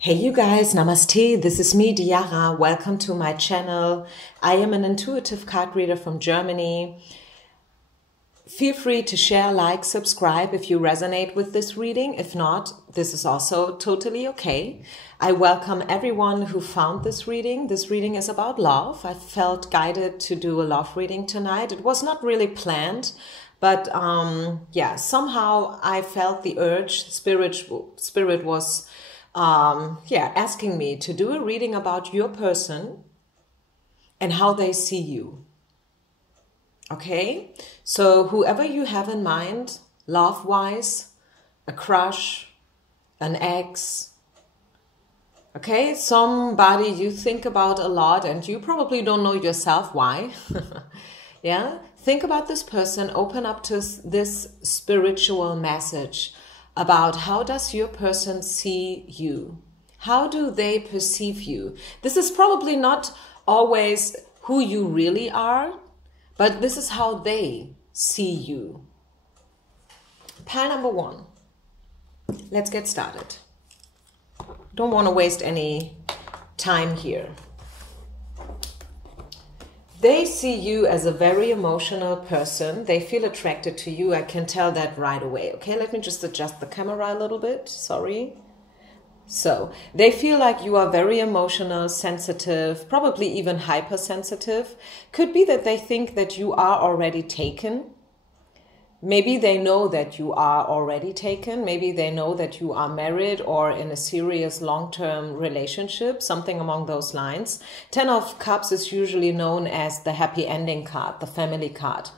Hey you guys, namaste, this is me, Diara. Welcome to my channel. I am an intuitive card reader from Germany. Feel free to share, like, subscribe if you resonate with this reading. If not, this is also totally okay. I welcome everyone who found this reading. This reading is about love. I felt guided to do a love reading tonight. It was not really planned, but yeah, somehow I felt the urge. Spirit was asking me to do a reading about your person and how they see you. Okay, so whoever you have in mind, love-wise, a crush, an ex, okay, somebody you think about a lot and you probably don't know yourself why. Yeah, think about this person, open up to this spiritual message about how does your person see you? How do they perceive you? This is probably not always who you really are, but this is how they see you. Pile number one. Let's get started. Don't want to waste any time here. They see you as a very emotional person. They feel attracted to you. I can tell that right away. Okay, let me just adjust the camera a little bit. Sorry. So, they feel like you are very emotional, sensitive, probably even hypersensitive. Could be that they think that you are already taken. Maybe they know that you are already taken. Maybe they know that you are married or in a serious long-term relationship, something along those lines. 10 of Cups is usually known as the happy ending card, the family card.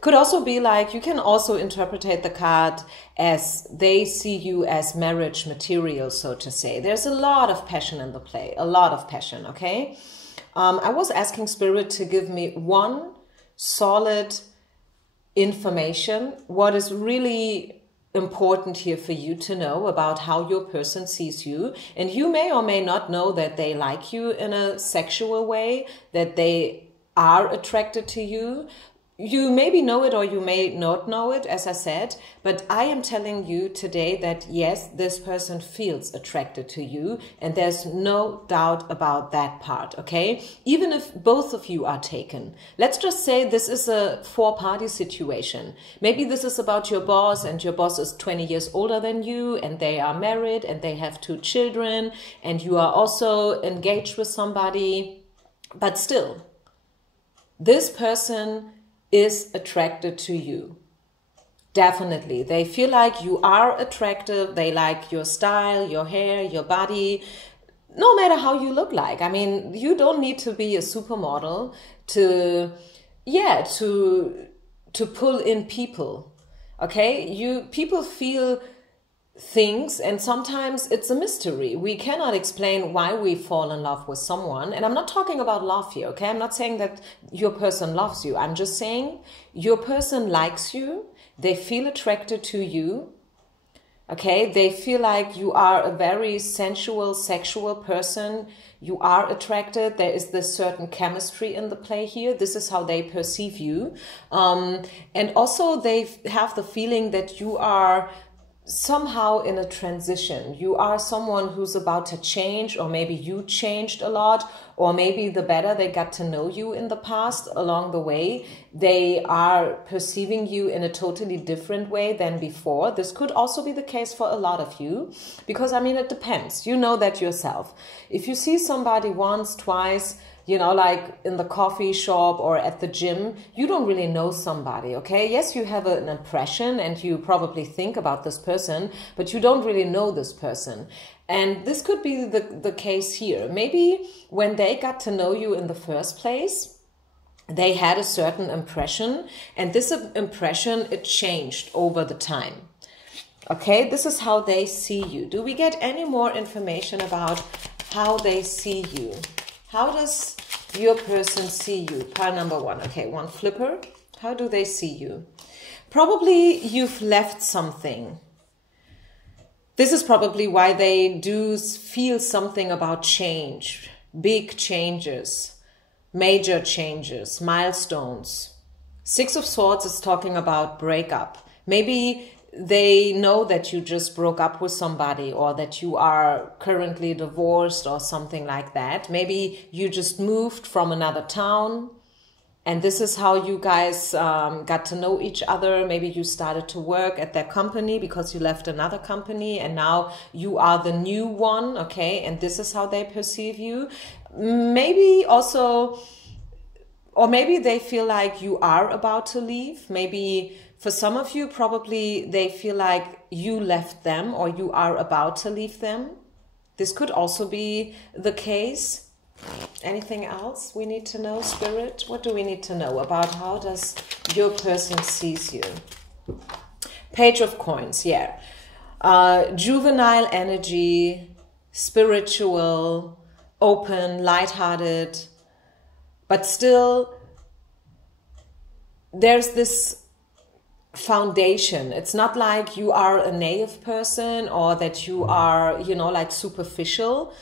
Could also be like, you can also interpret the card as they see you as marriage material, so to say. There's a lot of passion in the play, a lot of passion, okay? I was asking Spirit to give me one solid information, what is really important here for you to know about how your person sees you. And you may or may not know that they like you in a sexual way, that they are attracted to you. You maybe know it or you may not know it, as I said, but I am telling you today that yes, this person feels attracted to you and there's no doubt about that part, okay? Even if both of you are taken. Let's just say this is a four-party situation. Maybe this is about your boss and your boss is 20 years older than you and they are married and they have 2 children and you are also engaged with somebody, but still, this person is attracted to you. Definitely. They feel like you are attractive. They like your style, your hair, your body, no matter how you look like. I mean, you don't need to be a supermodel to pull in people. Okay? People feel things and sometimes it's a mystery. We cannot explain why we fall in love with someone. And I'm not talking about love here, okay? I'm not saying that your person loves you. I'm just saying your person likes you. They feel attracted to you. Okay? They feel like you are a very sensual, sexual person. You are attracted. There is this certain chemistry in the play here. This is how they perceive you. And also they have the feeling that you are somehow in a transition. You are someone who's about to change, or maybe you changed a lot, or maybe the better they got to know you in the past along the way, they are perceiving you in a totally different way than before. This could also be the case for a lot of you, because I mean, it depends. You know that yourself. If you see somebody once, twice, you know, like in the coffee shop or at the gym, you don't really know somebody, okay? Yes, you have an impression and you probably think about this person, but you don't really know this person. And this could be the case here. Maybe when they got to know you in the first place, they had a certain impression, and this impression, it changed over the time. Okay, this is how they see you. Do we get any more information about how they see you? How does your person see you? Pile number one. Okay, one flipper. How do they see you? Probably you've left something. This is probably why they do feel something about change. Big changes, major changes, milestones. 6 of Swords is talking about breakup. Maybe they know that you just broke up with somebody, or that you are currently divorced or something like that. Maybe you just moved from another town, and this is how you guys got to know each other. Maybe you started to work at their company because you left another company, and now you are the new one, okay? And this is how they perceive you. Maybe also, or maybe they feel like you are about to leave. Maybe for some of you, probably they feel like you left them, or you are about to leave them. This could also be the case. Anything else we need to know, Spirit? What do we need to know about how does your person sees you? Page of Coins, yeah. Juvenile energy, spiritual, open, lighthearted, but still there's this foundation. It's not like you are a naive person, or that you are, you know, like superficial,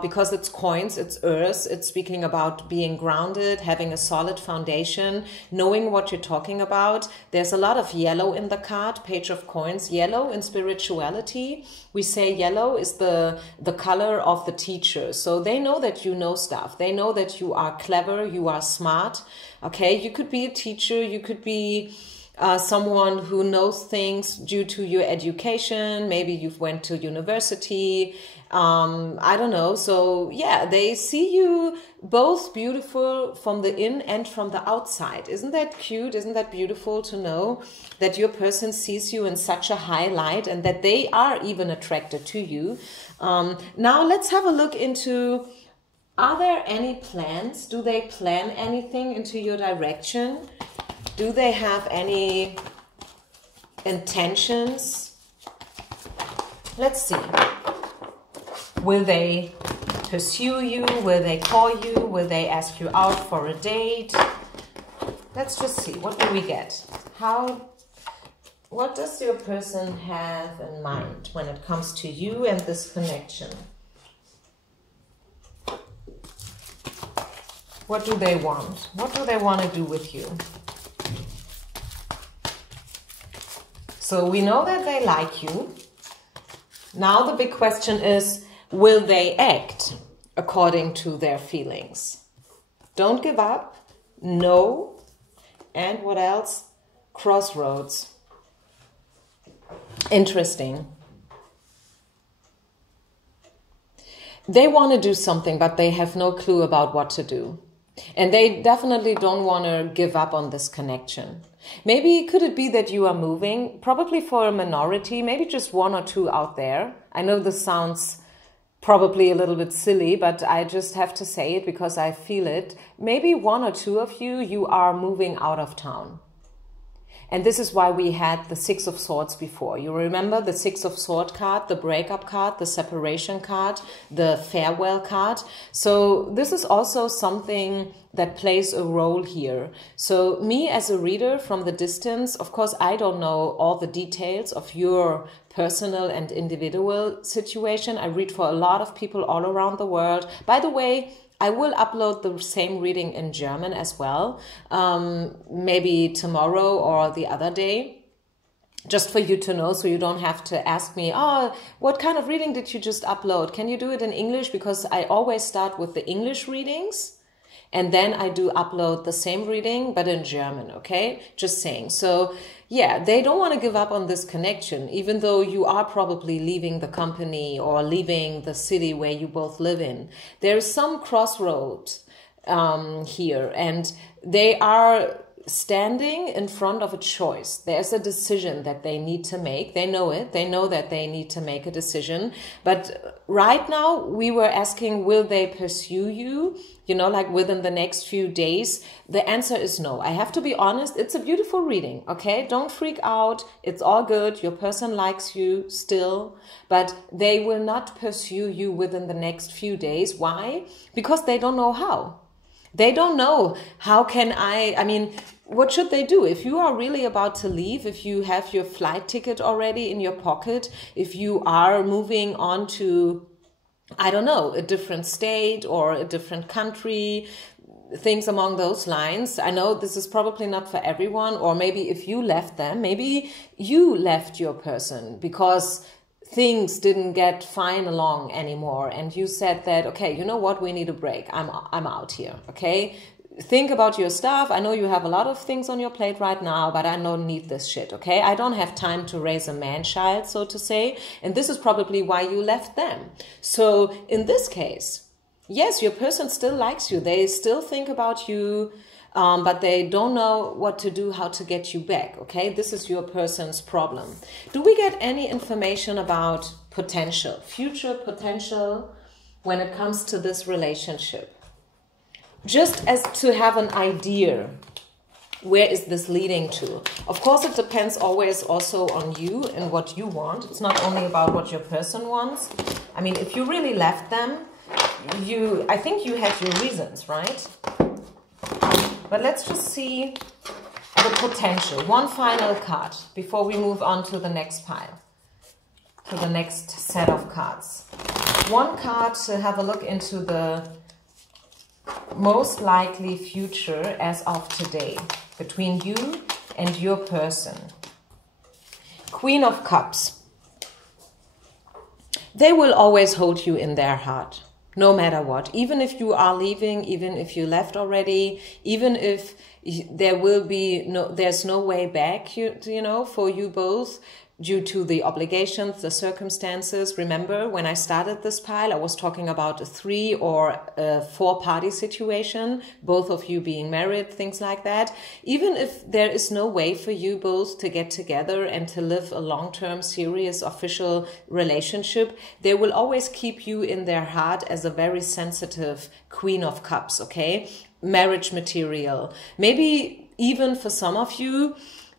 because it's coins, it's earth, it's speaking about being grounded, having a solid foundation, knowing what you're talking about. There's a lot of yellow in the card, Page of Coins. Yellow in spirituality, we say yellow is the color of the teacher. So they know that you know stuff. They know that you are clever, you are smart. Okay, you could be a teacher, you could be someone who knows things due to your education. Maybe you've went to university. I don't know. So yeah, they see you both beautiful from the in and from the outside. Isn't that cute? Isn't that beautiful to know that your person sees you in such a high light, and that they are even attracted to you? Now let's have a look into, are there any plans? Do they plan anything into your direction? Do they have any intentions? Let's see. Will they pursue you? Will they call you? Will they ask you out for a date? Let's just see. What do we get? What does your person have in mind when it comes to you and this connection? What do they want? What do they want to do with you? So we know that they like you. Now the big question is, will they act according to their feelings? Don't give up. No. And what else? Crossroads. Interesting. They want to do something, but they have no clue about what to do. And they definitely don't want to give up on this connection. Maybe could it be that you are moving, probably for a minority, maybe just one or two out there. I know this sounds probably a little bit silly, but I just have to say it because I feel it. Maybe one or two of you, you are moving out of town. And this is why we had the Six of Swords before. You remember the Six of Swords card, the breakup card, the separation card, the farewell card. So this is also something that plays a role here. So me as a reader from the distance, of course, I don't know all the details of your personal and individual situation. I read for a lot of people all around the world. By the way, I will upload the same reading in German as well, maybe tomorrow or the other day, just for you to know, so you don't have to ask me, oh, what kind of reading did you just upload? Can you do it in English? Because I always start with the English readings, and then I do upload the same reading, but in German, okay? Just saying. So yeah, they don't want to give up on this connection, even though you are probably leaving the company or leaving the city where you both live in. There's some crossroad here, and they are standing in front of a choice. There's a decision that they need to make. They know it. They know that they need to make a decision. But right now, we were asking, will they pursue you? You know, like within the next few days? The answer is no. I have to be honest. It's a beautiful reading, okay? Don't freak out. It's all good. Your person likes you still, but they will not pursue you within the next few days. Why? Because they don't know how. They don't know how can I mean, what should they do? If you are really about to leave, if you have your flight ticket already in your pocket, if you are moving on to, I don't know, a different state or a different country, things along those lines. I know this is probably not for everyone, or maybe if you left them, maybe you left your person because things didn't get fine along anymore, and you said that, okay, you know what, we need a break. I'm out here, okay? Think about your stuff. I know you have a lot of things on your plate right now, but I don't need this shit, okay? I don't have time to raise a man-child, so to say, and this is probably why you left them. So in this case, yes, your person still likes you. They still think about you, but they don't know what to do, how to get you back, okay? This is your person's problem. Do we get any information about potential, future potential when it comes to this relationship? Just as to have an idea, where is this leading to? Of course, it depends always also on you and what you want. It's not only about what your person wants. I mean, if you really left them, I think you had your reasons, right? But let's just see the potential. One final card before we move on to the next pile, to the next set of cards. One card to have a look into the most likely future as of today between you and your person. Queen of Cups. They will always hold you in their heart, no matter what. Even if you are leaving, even if you left already, even if there's no way back, you know, for you both, due to the obligations, the circumstances. Remember, when I started this pile, I was talking about a 3 or a 4-party situation, both of you being married, things like that. Even if there is no way for you both to get together and to live a long-term, serious, official relationship, they will always keep you in their heart as a very sensitive Queen of Cups, okay? Marriage material. Maybe even for some of you,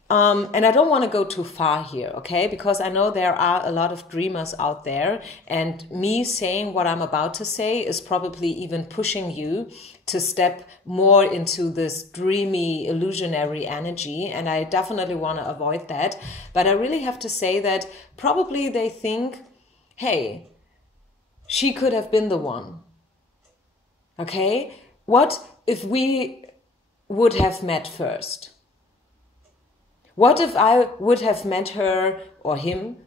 and I don't want to go too far here, okay? Because I know there are a lot of dreamers out there, and me saying what I'm about to say is probably even pushing you to step more into this dreamy, illusionary energy, and I definitely want to avoid that. But I really have to say that probably they think, hey, she could have been the one, okay? What if we would have met first? What if I would have met her or him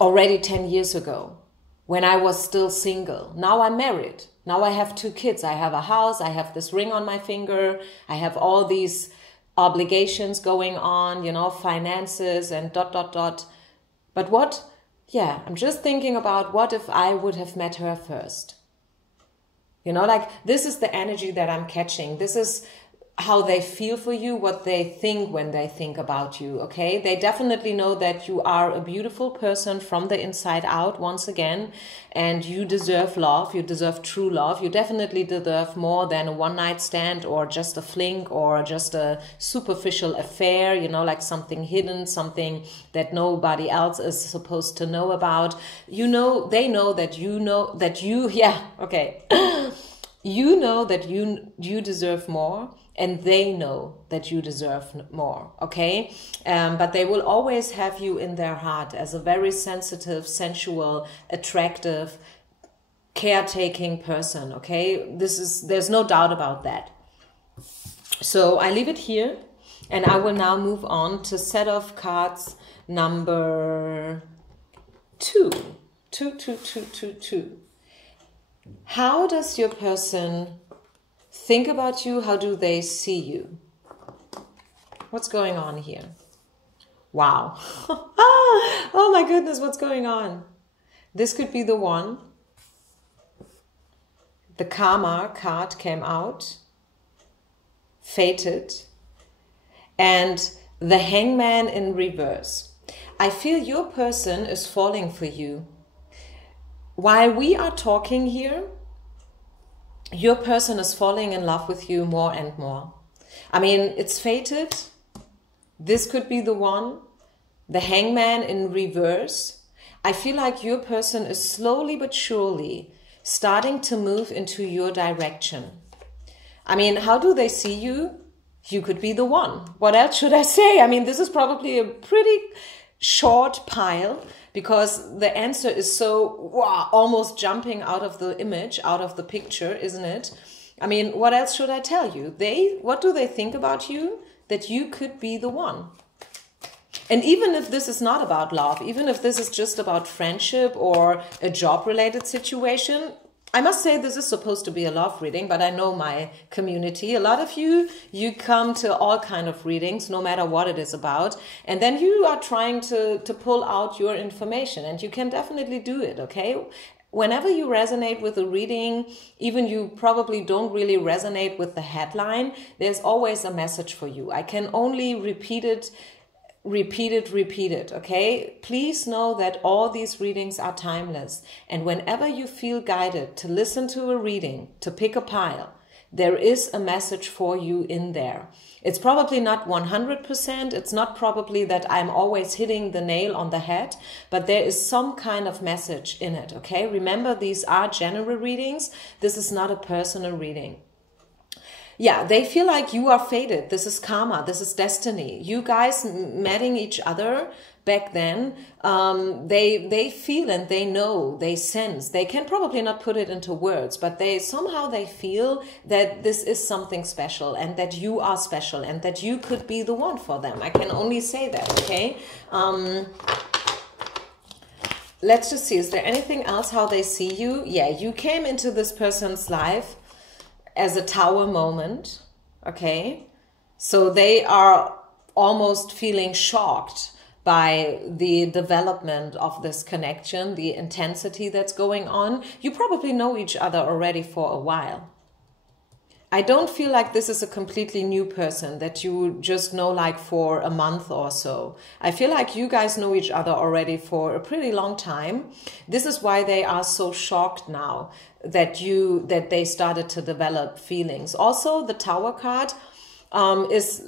already 10 years ago when I was still single? Now I'm married. Now I have 2 kids. I have a house. I have this ring on my finger. I have all these obligations going on, you know, finances and ... But what? Yeah, I'm just thinking about what if I would have met her first? You know, like this is the energy that I'm catching. This is how they feel for you, what they think when they think about you, okay? They definitely know that you are a beautiful person from the inside out, once again, and you deserve love, you deserve true love, you definitely deserve more than a one-night stand or just a fling or just a superficial affair, you know, like something hidden, something that nobody else is supposed to know about. You know, they know that you know that you, yeah, okay. You know that you deserve more, and they know that you deserve more, okay? But they will always have you in their heart as a very sensitive, sensual, attractive, caretaking person, okay? There's no doubt about that. So I leave it here, and I will now move on to set of cards number 2. 2. How does your person think about you? How do they see you? What's going on here? Wow. Oh my goodness, what's going on? This could be the one. The Karma card came out. Fated. And the Hangman in reverse. I feel your person is falling for you. While we are talking here, your person is falling in love with you more and more. I mean, it's fated. This could be the one. The Hangman in reverse. I feel like your person is slowly but surely starting to move into your direction. I mean, how do they see you? You could be the one. What else should I say? I mean, this is probably a pretty short pile, because the answer is so wow, almost jumping out of the image, out of the picture, isn't it? I mean, what else should I tell you? What do they think about you? That you could be the one. And even if this is not about love, even if this is just about friendship or a job-related situation, I must say this is supposed to be a love reading, but I know my community. A lot of you come to all kind of readings, no matter what it is about. And then you are trying to pull out your information, and you can definitely do it, okay? Whenever you resonate with a reading, even you probably don't really resonate with the headline, there's always a message for you. I can only repeat it, okay? Please know that all these readings are timeless. And whenever you feel guided to listen to a reading, to pick a pile, there is a message for you in there. It's probably not 100%. It's not probably that I'm always hitting the nail on the head, but there is some kind of message in it, okay? Remember, these are general readings. This is not a personal reading. Yeah, they feel like you are fated. This is karma. This is destiny. You guys meeting each other back then, they feel and they know, they sense. They can probably not put it into words, but somehow they feel that this is something special and that you are special and that you could be the one for them. I can only say that, okay? Let's just see. Is there anything else how they see you? Yeah, you came into this person's life as a tower moment, okay? So they are almost feeling shocked by the development of this connection, the intensity that's going on. You probably know each other already for a while. I don't feel like this is a completely new person that you just know like for a month or so. I feel like you guys know each other already for a pretty long time. This is why they are so shocked now that they started to develop feelings. Also, the Tower card is,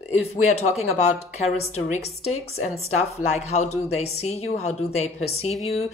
if we are talking about characteristics and stuff like how do they see you, how do they perceive you,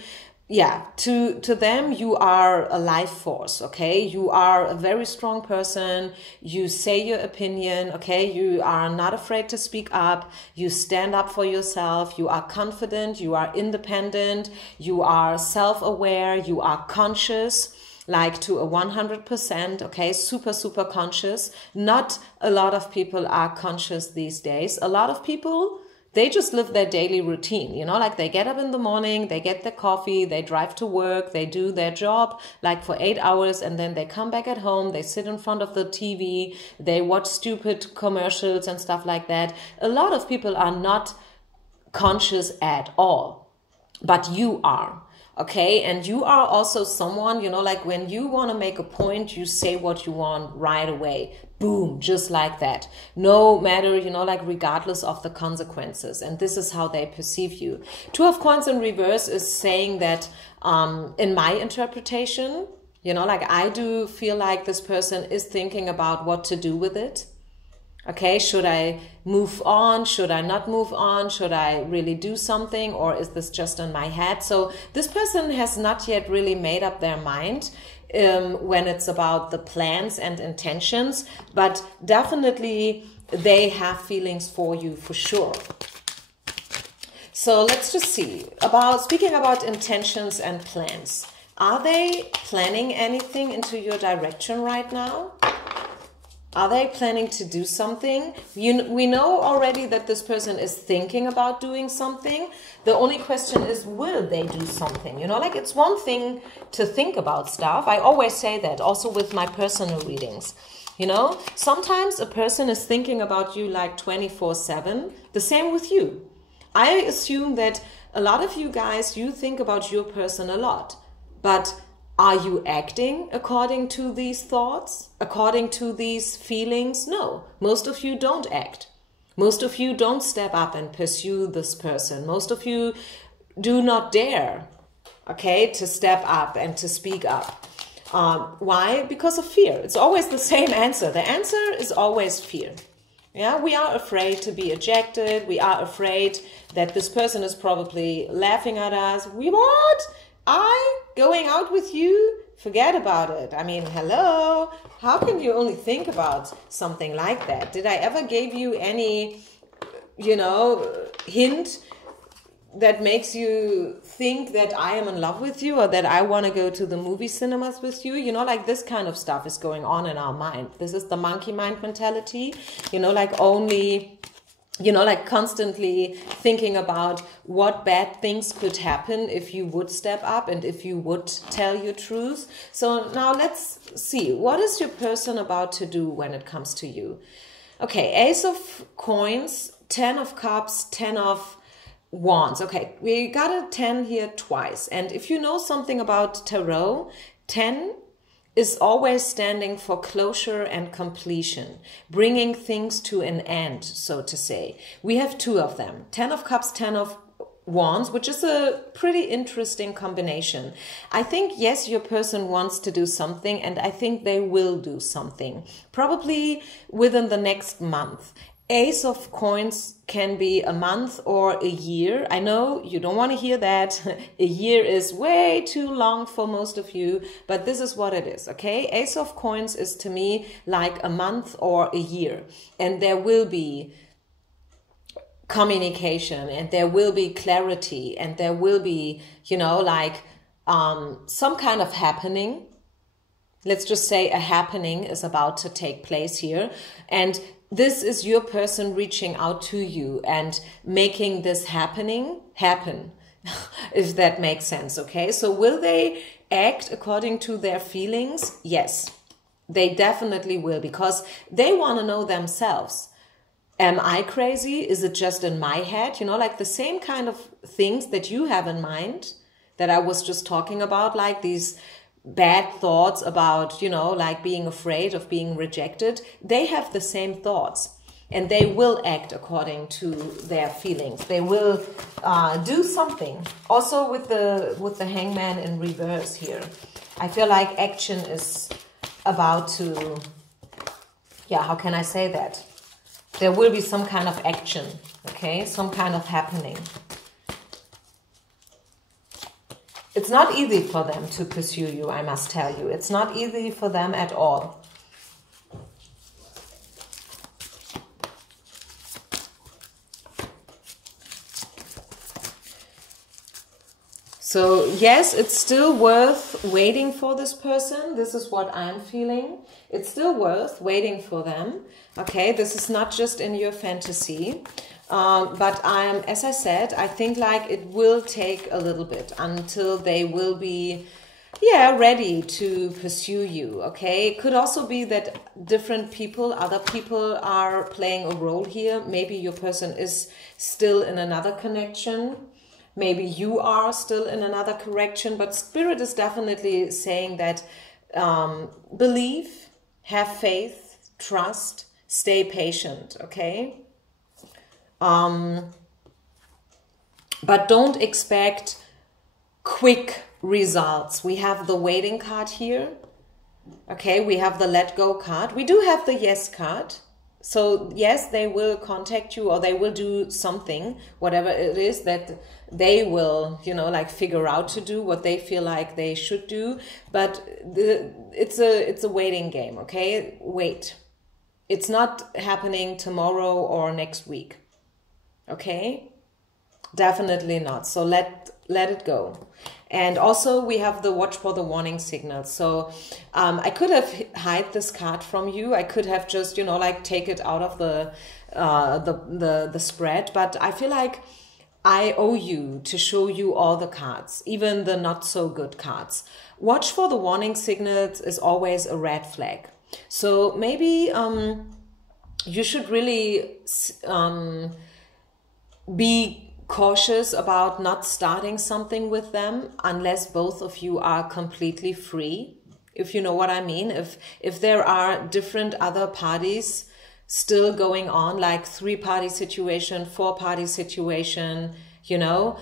yeah, to them you are a life force, okay? You are a very strong person. You say your opinion, okay? You are not afraid to speak up. You stand up for yourself. You are confident. You are independent. You are self-aware. You are conscious, like to a 100%, okay? Super, super conscious. Not a lot of people are conscious these days. A lot of people, they just live their daily routine, you know, like they get up in the morning, they get their coffee, they drive to work, they do their job like for 8 hours, and then they come back at home, they sit in front of the TV, they watch stupid commercials and stuff like that. A lot of people are not conscious at all, but you are. Okay, and you are also someone, you know, like when you want to make a point, you say what you want right away. Boom, just like that. No matter, you know, like regardless of the consequences. And this is how they perceive you. Two of Coins in reverse is saying that in my interpretation, you know, like I do feel like this person is thinking about what to do with it. Okay, should I move on? Should I not move on? Should I really do something? Or is this just in my head? So this person has not yet really made up their mind when it's about the plans and intentions, but definitely they have feelings for you for sure. So let's just see. Speaking about intentions and plans. Are they planning anything into your direction right now? Are they planning to do something? We know already that this person is thinking about doing something. The only question is, will they do something? You know, like it's one thing to think about stuff. I always say that also with my personal readings. You know, sometimes a person is thinking about you like 24/7. The same with you. I assume that a lot of you guys, you think about your person a lot, but are you acting according to these thoughts, according to these feelings? No, most of you don't act. Most of you don't step up and pursue this person. Most of you do not dare, okay, to step up and to speak up. Why? Because of fear. It's always the same answer. The answer is always fear. Yeah, we are afraid to be ejected. We are afraid that this person is probably laughing at us. What? Going out with you? Forget about it. I mean, hello? How can you only think about something like that? Did I ever give you any, you know, hint that makes you think that I am in love with you, or that I want to go to the movie cinemas with you. You know, like this kind of stuff is going on in our mind. This is the monkey mind mentality, you know, like only, you know, like constantly thinking about what bad things could happen if you would step up and if you would tell your truth. So now let's see, what is your person about to do when it comes to you? Okay, Ace of Coins, 10 of Cups, 10 of Wands. Okay, we got a 10 here twice. And if you know something about tarot, 10 is always standing for closure and completion, bringing things to an end, so to say. We have 2 of them, 10 of Cups, 10 of Wands, which is a pretty interesting combination. I think, yes, your person wants to do something, and I think they will do something, probably within the next month. Ace of Coins can be a month or a year. I know you don't want to hear that. A year is way too long for most of you, but this is what it is, okay? Ace of Coins is to me like a month or a year, and there will be communication, and there will be clarity, and there will be, you know, like some kind of happening. Let's just say a happening is about to take place here, and this is your person reaching out to you and making this happen, if that makes sense, okay? So will they act according to their feelings? Yes, they definitely will, because they want to know themselves. Am I crazy? Is it just in my head? You know, like the same kind of things that you have in mind that I was just talking about, like these bad thoughts about, you know, like being afraid of being rejected. They have the same thoughts, and they will act according to their feelings. They will do something. Also with the Hangman in reverse here, I feel like action is about to, yeah, how can I say that? There will be some kind of action, okay? Some kind of happening. It's not easy for them to pursue you, I must tell you. It's not easy for them at all. So yes, it's still worth waiting for this person. This is what I'm feeling. It's still worth waiting for them. Okay, this is not just in your fantasy. But as I said, I think like it will take a little bit until they will be, yeah, ready to pursue you, okay? It could also be that different people, other people are playing a role here. Maybe your person is still in another connection. Maybe you are still in another correction, but Spirit is definitely saying that believe, have faith, trust, stay patient, okay? But don't expect quick results. We have the waiting card here. Okay, we have the let go card. We do have the yes card. So yes, they will contact you, or they will do something, whatever it is that they will, you know, like figure out to do what they feel like they should do. But it's a waiting game, okay? Wait. It's not happening tomorrow or next week. Okay, definitely not. So let it go. And also we have the watch for the warning signals. So I could have hide this card from you. I could have just, you know, like take it out of the spread. But I feel like I owe you to show you all the cards, even the not so good cards. Watch for the warning signals is always a red flag. So maybe you should really be cautious about not starting something with them unless both of you are completely free, if you know what I mean. If there are different other parties still going on, like 3-party situation, 4-party situation, you know,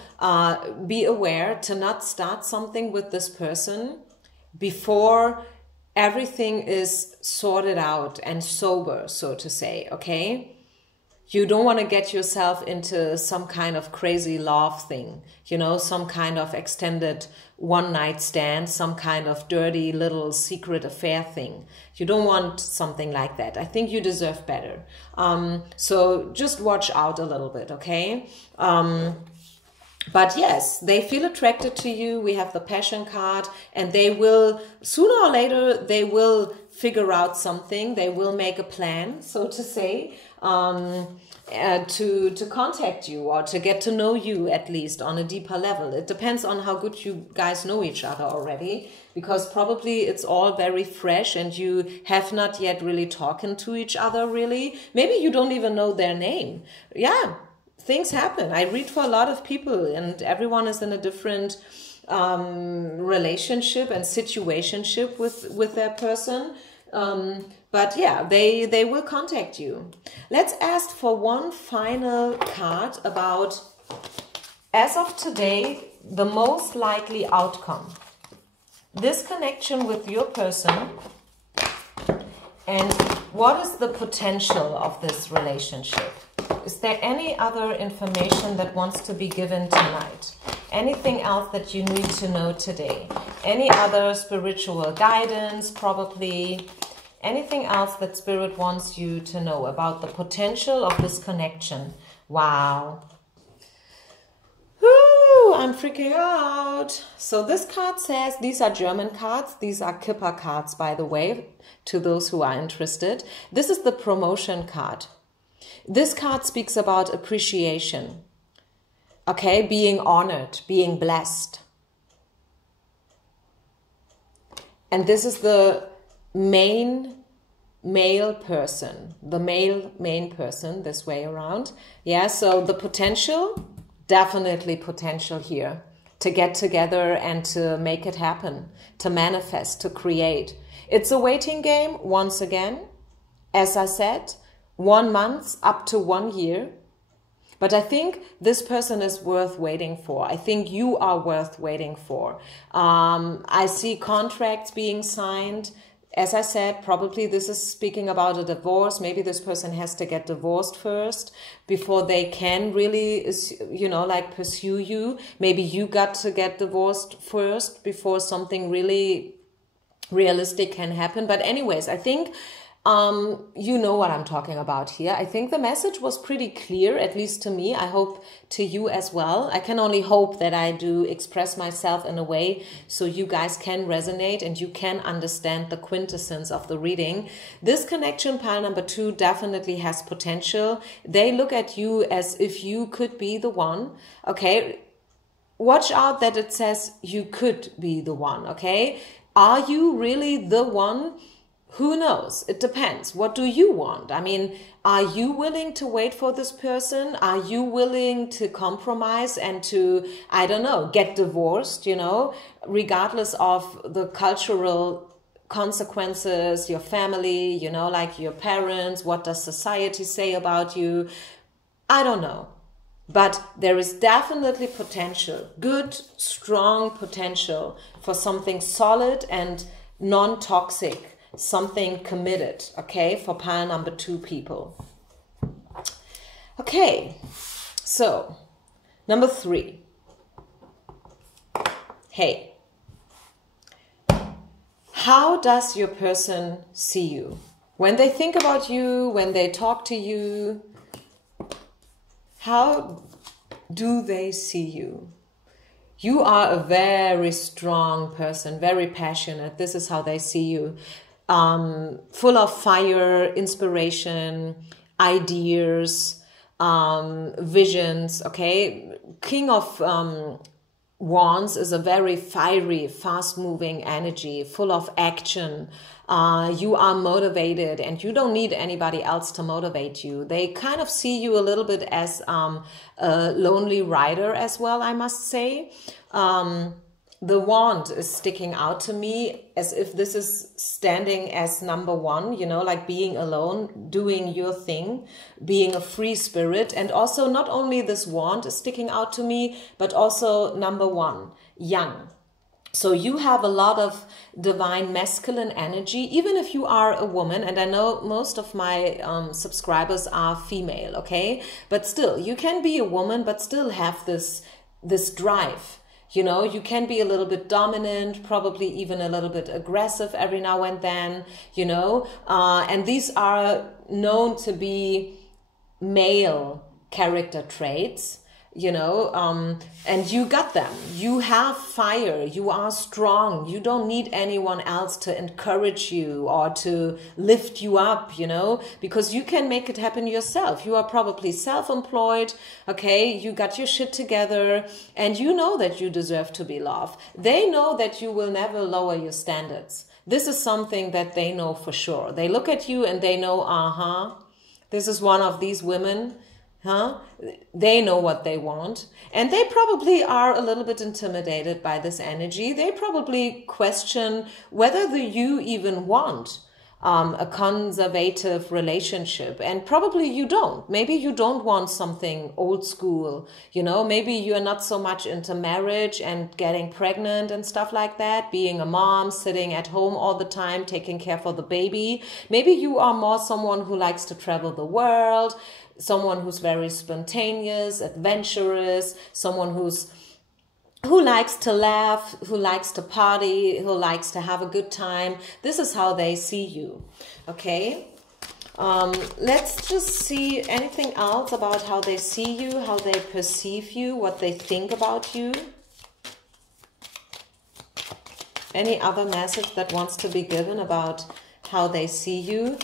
be aware to not start something with this person before everything is sorted out and sober, so to say, okay? You don't want to get yourself into some kind of crazy love thing, you know, some kind of extended one-night stand, some kind of dirty little secret affair thing. You don't want something like that. I think you deserve better. So just watch out a little bit, okay? But yes, they feel attracted to you. We have the passion card, and they will, sooner or later, they will figure out something. They will make a plan, so to say, to contact you or to get to know you, at least on a deeper level. It depends on how good you guys know each other already, because probably it's all very fresh and you have not yet really talking to each other really. Maybe you don't even know their name. Yeah, things happen. I read for a lot of people, and everyone is in a different relationship and situationship with their person. But yeah, they will contact you. Let's ask for one final card about, as of today, the most likely outcome. This connection with your person, and what is the potential of this relationship? Is there any other information that wants to be given tonight? Anything else that you need to know today? Any other spiritual guidance, probably? Anything else that Spirit wants you to know about the potential of this connection? Wow. Woo, I'm freaking out. So this card says, these are German cards. These are Kipper cards, by the way, to those who are interested. This is the promotion card. This card speaks about appreciation. Okay, being honored, being blessed. And this is the main male person, the main person, this way around. Yeah, so the potential, definitely potential here to get together and to make it happen, to manifest, to create. It's a waiting game, once again, as I said, 1 month up to 1 year. But I think this person is worth waiting for. I think you are worth waiting for. I see contracts being signed. As I said, probably this is speaking about a divorce. Maybe this person has to get divorced first before they can really, you know, like pursue you. Maybe you got to get divorced first before something really realistic can happen. But anyways, I think you know what I'm talking about here. I think the message was pretty clear, at least to me. I hope to you as well. I can only hope that I do express myself in a way so you guys can resonate and you can understand the quintessence of the reading. This connection, pile number 2, definitely has potential. They look at you as if you could be the one, okay? Watch out that it says you could be the one, okay? Are you really the one? Who knows? It depends. What do you want? I mean, are you willing to wait for this person? Are you willing to compromise and to, I don't know, get divorced, you know, regardless of the cultural consequences, your family, you know, like your parents, what does society say about you? I don't know. But there is definitely potential, good, strong potential for something solid and non-toxic. Something committed, okay, for pile number 2 people. Okay, so number 3. Hey, how does your person see you? When they think about you, when they talk to you, how do they see you? You are a very strong person, very passionate. This is how they see you. Full of fire, inspiration, ideas, visions, okay? King of Wands is a very fiery, fast-moving energy, full of action. You are motivated and you don't need anybody else to motivate you. They kind of see you a little bit as a lonely rider as well, I must say. The wand is sticking out to me as if this is standing as number 1, you know, like being alone, doing your thing, being a free spirit. And also not only this wand is sticking out to me, but also number 1, young. So you have a lot of divine masculine energy, even if you are a woman. And I know most of my subscribers are female, okay? But still, you can be a woman, but still have this drive. You know, you can be a little bit dominant, probably even a little bit aggressive every now and then, you know, and these are known to be male character traits. you know, and you got them. You have fire. You are strong. You don't need anyone else to encourage you or to lift you up, you know, because you can make it happen yourself. You are probably self-employed, okay? You got your shit together, and you know that you deserve to be loved. They know that you will never lower your standards. This is something that they know for sure. They look at you and they know, this is one of these women. They know what they want, and they probably are a little bit intimidated by this energy. They probably question whether you even want a conservative relationship, and probably you don't. Maybe you don't want something old school, you know, maybe you're not so much into marriage and getting pregnant and stuff like that, being a mom, sitting at home all the time, taking care for the baby. Maybe you are more someone who likes to travel the world, someone who's very spontaneous, adventurous, someone who likes to laugh, who likes to party, who likes to have a good time. This is how they see you, okay? Let's just see anything else about how they see you, how they perceive you, what they think about you. Any other message that wants to be given about how they see you?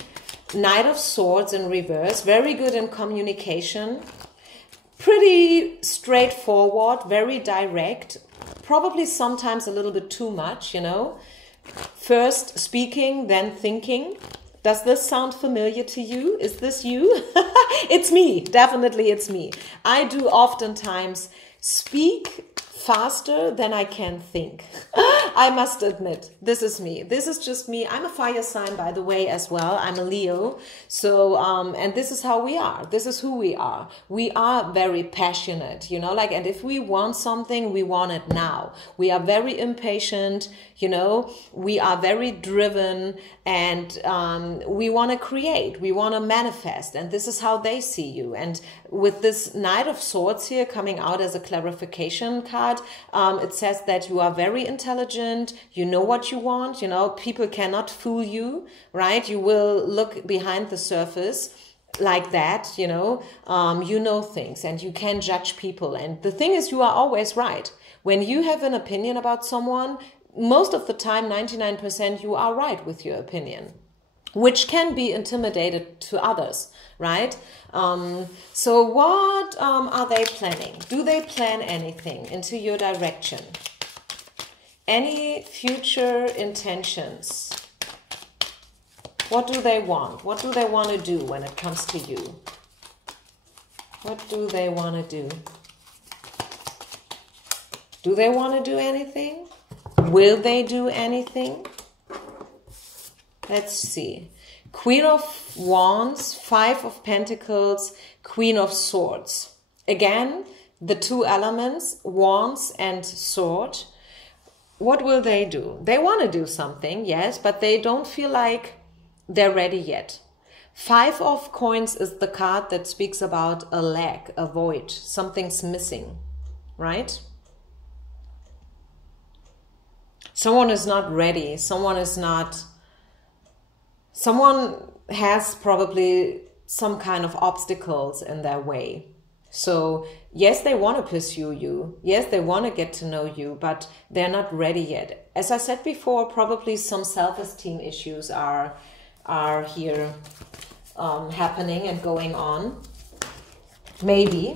Knight of Swords in reverse, very good in communication, pretty straightforward, very direct, probably sometimes a little bit too much, you know. First speaking, then thinking. Does this sound familiar to you? Is this you? It's me, definitely it's me. I do oftentimes speak faster than I can think. I must admit, this is me. This is just me. I'm a fire sign, by the way, as well. I'm a Leo. So, and this is how we are. This is who we are. We are very passionate, you know, like, and if we want something, we want it now. We are very impatient, you know, we are very driven, and we want to create, we want to manifest, and this is how they see you. And with this Knight of Swords here coming out as a clarification card, it says that you are very intelligent, you know what you want, you know, people cannot fool you, right? You will look behind the surface like that, you know things, and you can judge people. And the thing is, you are always right. When you have an opinion about someone, most of the time, 99%, you are right with your opinion, which can be intimidated to others, right? So what are they planning? Do they plan anything into your direction? Any future intentions? What do they want? What do they want to do when it comes to you? What do they want to do? Do they want to do anything? Will they do anything? Let's see. Queen of Wands, Five of Pentacles, Queen of Swords. Again, the two elements, Wands and Sword. What will they do? They want to do something, yes, but they don't feel like they're ready yet. Five of Coins is the card that speaks about a lack, a void, something's missing, right? Someone is not ready. Someone has probably some kind of obstacles in their way. So yes, they want to pursue you. Yes, they want to get to know you, but they're not ready yet. As I said before, probably some self-esteem issues are here happening and going on. Maybe.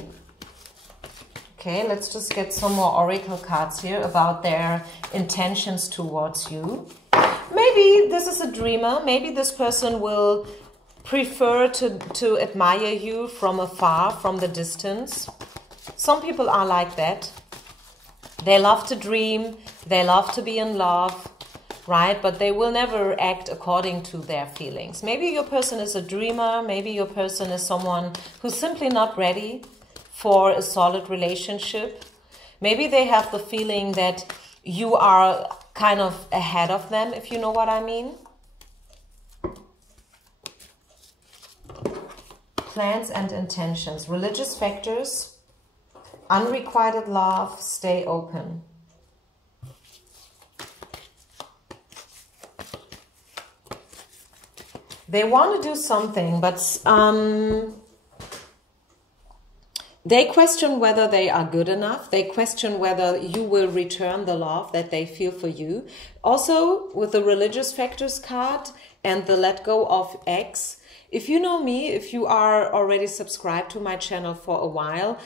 Okay, let's just get some more oracle cards here about their intentions towards you. Maybe this is a dreamer. Maybe this person will prefer to admire you from afar, from the distance. Some people are like that. They love to dream. They love to be in love, right? But they will never act according to their feelings. Maybe your person is a dreamer. Maybe your person is someone who's simply not ready for a solid relationship. Maybe they have the feeling that you are kind of ahead of them, if you know what I mean. Plans and intentions, religious factors, unrequited love, stay open. They want to do something, but They question whether they are good enough. They question whether you will return the love that they feel for you. Also, with the religious factors card and the let go of X, if you know me, if you are already subscribed to my channel for a while,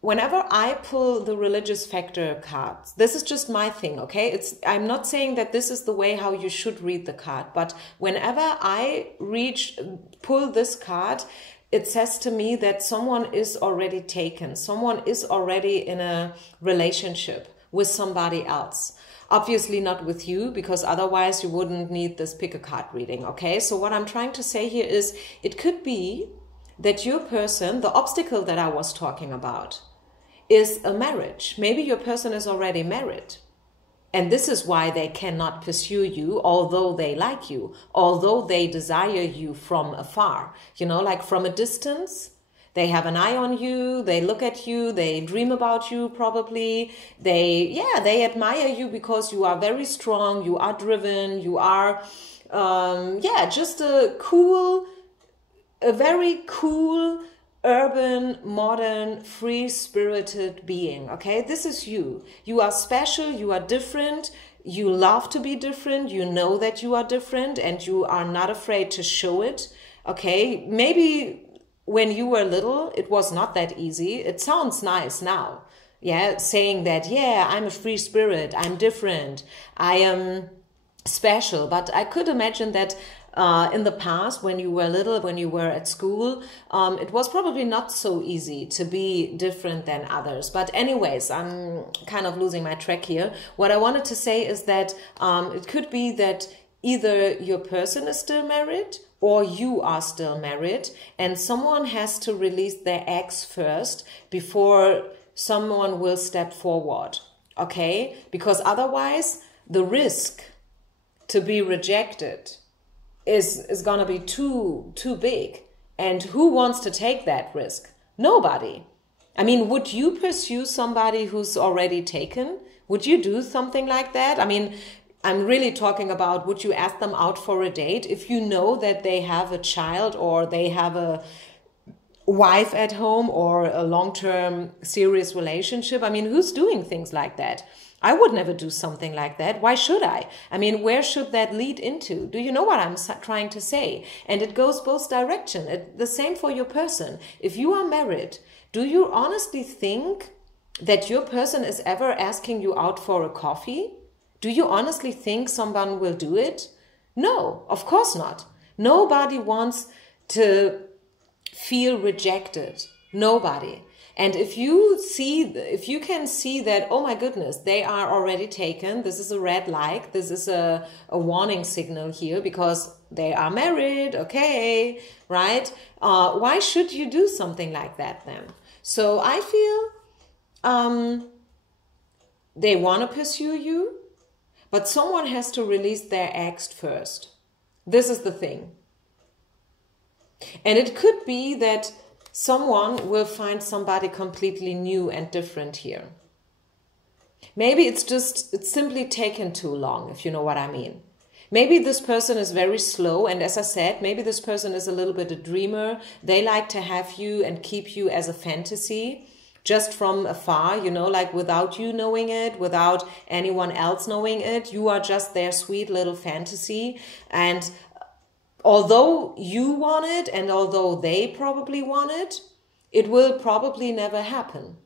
whenever I pull the religious factor cards, this is just my thing, okay? I'm not saying that this is the way how you should read the card, but whenever I pull this card, it says to me that someone is already taken. Someone is already in a relationship with somebody else. Obviously not with you, because otherwise you wouldn't need this pick a card reading, okay? So what I'm trying to say here is, it could be that your person, the obstacle that I was talking about, is a marriage. Maybe your person is already married. And this is why they cannot pursue you, although they like you, although they desire you from afar. You know, like from a distance, they have an eye on you, they look at you, they dream about you probably. They admire you because you are very strong, you are driven, you are, just a very cool, urban, modern, free-spirited being, okay? This is you. You are special, you are different, you love to be different, you know that you are different, and you are not afraid to show it, okay? Maybe when you were little, it was not that easy. It sounds nice now, yeah? Saying that, yeah, I'm a free spirit, I'm different, I am special, but I could imagine that in the past, when you were little, when you were at school, it was probably not so easy to be different than others. But anyways, I'm kind of losing my track here. What I wanted to say is that it could be that either your person is still married or you are still married, and someone has to release their ex first before someone will step forward, okay? Because otherwise, the risk to be rejected is gonna be too big. And who wants to take that risk? Nobody. I mean, would you pursue somebody who's already taken? Would you do something like that? I mean, I'm really talking about, would you ask them out for a date if you know that they have a child or they have a wife at home or a long-term serious relationship? I mean, who's doing things like that? I would never do something like that. Why should I? I mean, where should that lead into? Do you know what I'm trying to say? And it goes both directions. The same for your person. If you are married, do you honestly think that your person is ever asking you out for a coffee? Do you honestly think someone will do it? No, of course not. Nobody wants to feel rejected. Nobody. And if you can see that, oh my goodness, they are already taken, this is a red light, this is a warning signal here because they are married, okay, right? Why should you do something like that then? So I feel they want to pursue you, but someone has to release their ex first. This is the thing. And it could be that someone will find somebody completely new and different here. Maybe it's simply taken too long, if you know what I mean. Maybe this person is very slow, and as I said, maybe this person is a little bit a dreamer. They like to have you and keep you as a fantasy, just from afar, you know, like without you knowing it, without anyone else knowing it. You are just their sweet little fantasy. And although you want it and although they probably want it, it will probably never happen.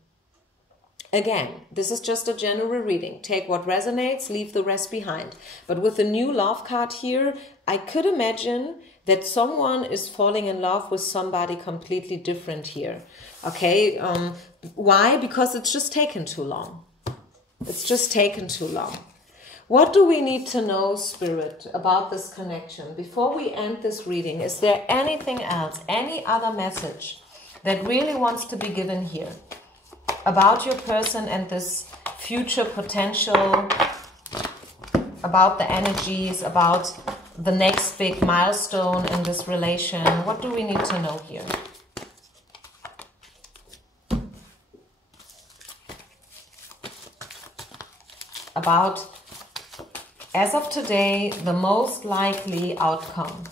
Again, this is just a general reading. Take what resonates, leave the rest behind. But with the new love card here, I could imagine that someone is falling in love with somebody completely different here. Okay, why? Because it's just taken too long. It's just taken too long. What do we need to know, Spirit, about this connection? Before we end this reading, is there anything else, any other message that really wants to be given here about your person and this future potential, about the energies, about the next big milestone in this relation? What do we need to know here? About, as of today, the most likely outcome.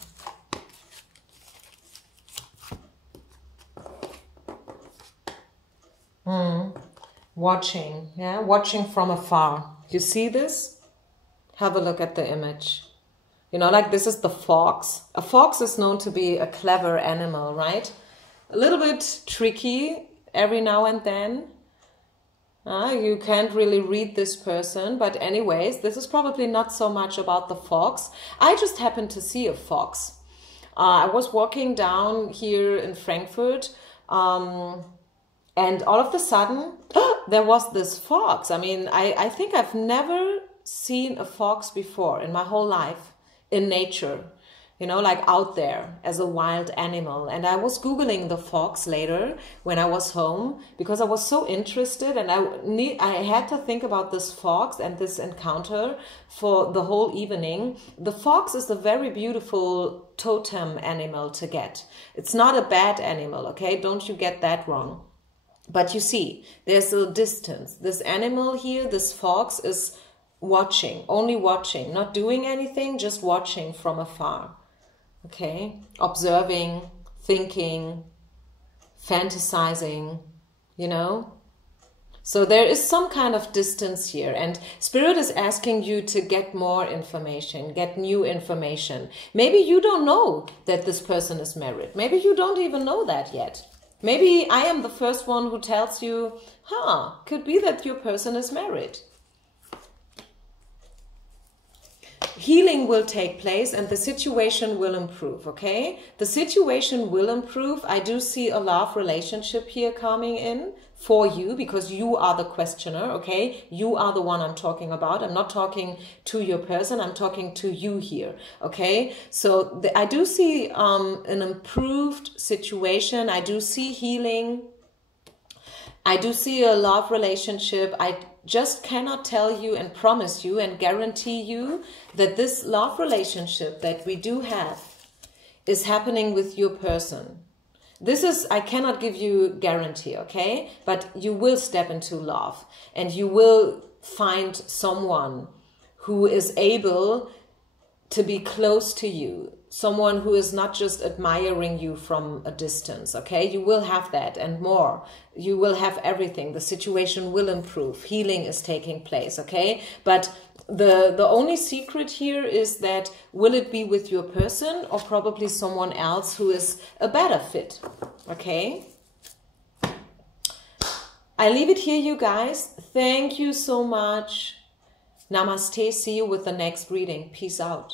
watching, yeah, watching from afar. You see this? Have a look at the image. You know, like this is the fox. A fox is known to be a clever animal, right? A little bit tricky every now and then. You can't really read this person, but anyways, this is probably not so much about the fox. I just happened to see a fox. I was walking down here in Frankfurt, and all of a sudden, there was this fox. I mean, I think I've never seen a fox before in my whole life in nature. You know, like out there as a wild animal. And I was Googling the fox later when I was home because I was so interested, and I had to think about this fox and this encounter for the whole evening. The fox is a very beautiful totem animal to get. It's not a bad animal, okay? Don't you get that wrong. But you see, there's a distance. This animal here, this fox, is watching, only watching, not doing anything, just watching from afar. Okay, observing, thinking, fantasizing, you know. So there is some kind of distance here, and Spirit is asking you to get more information, get new information. Maybe you don't know that this person is married. Maybe you don't even know that yet. Maybe I am the first one who tells you, could be that your person is married. Healing will take place and the situation will improve, okay? The situation will improve. I do see a love relationship here coming in for you because you are the questioner, okay? You are the one I'm talking about. I'm not talking to your person. I'm talking to you here, okay? So I do see an improved situation. I do see healing. I do see a love relationship. I just cannot tell you and promise you and guarantee you that this love relationship that we do have is happening with your person. This is, I cannot give you guarantee, okay? But you will step into love and you will find someone who is able to be close to you. Someone who is not just admiring you from a distance, okay? You will have that and more. You will have everything. The situation will improve. Healing is taking place, okay? But the only secret here is that will it be with your person or probably someone else who is a better fit, okay? I leave it here, you guys. Thank you so much. Namaste. See you with the next reading. Peace out.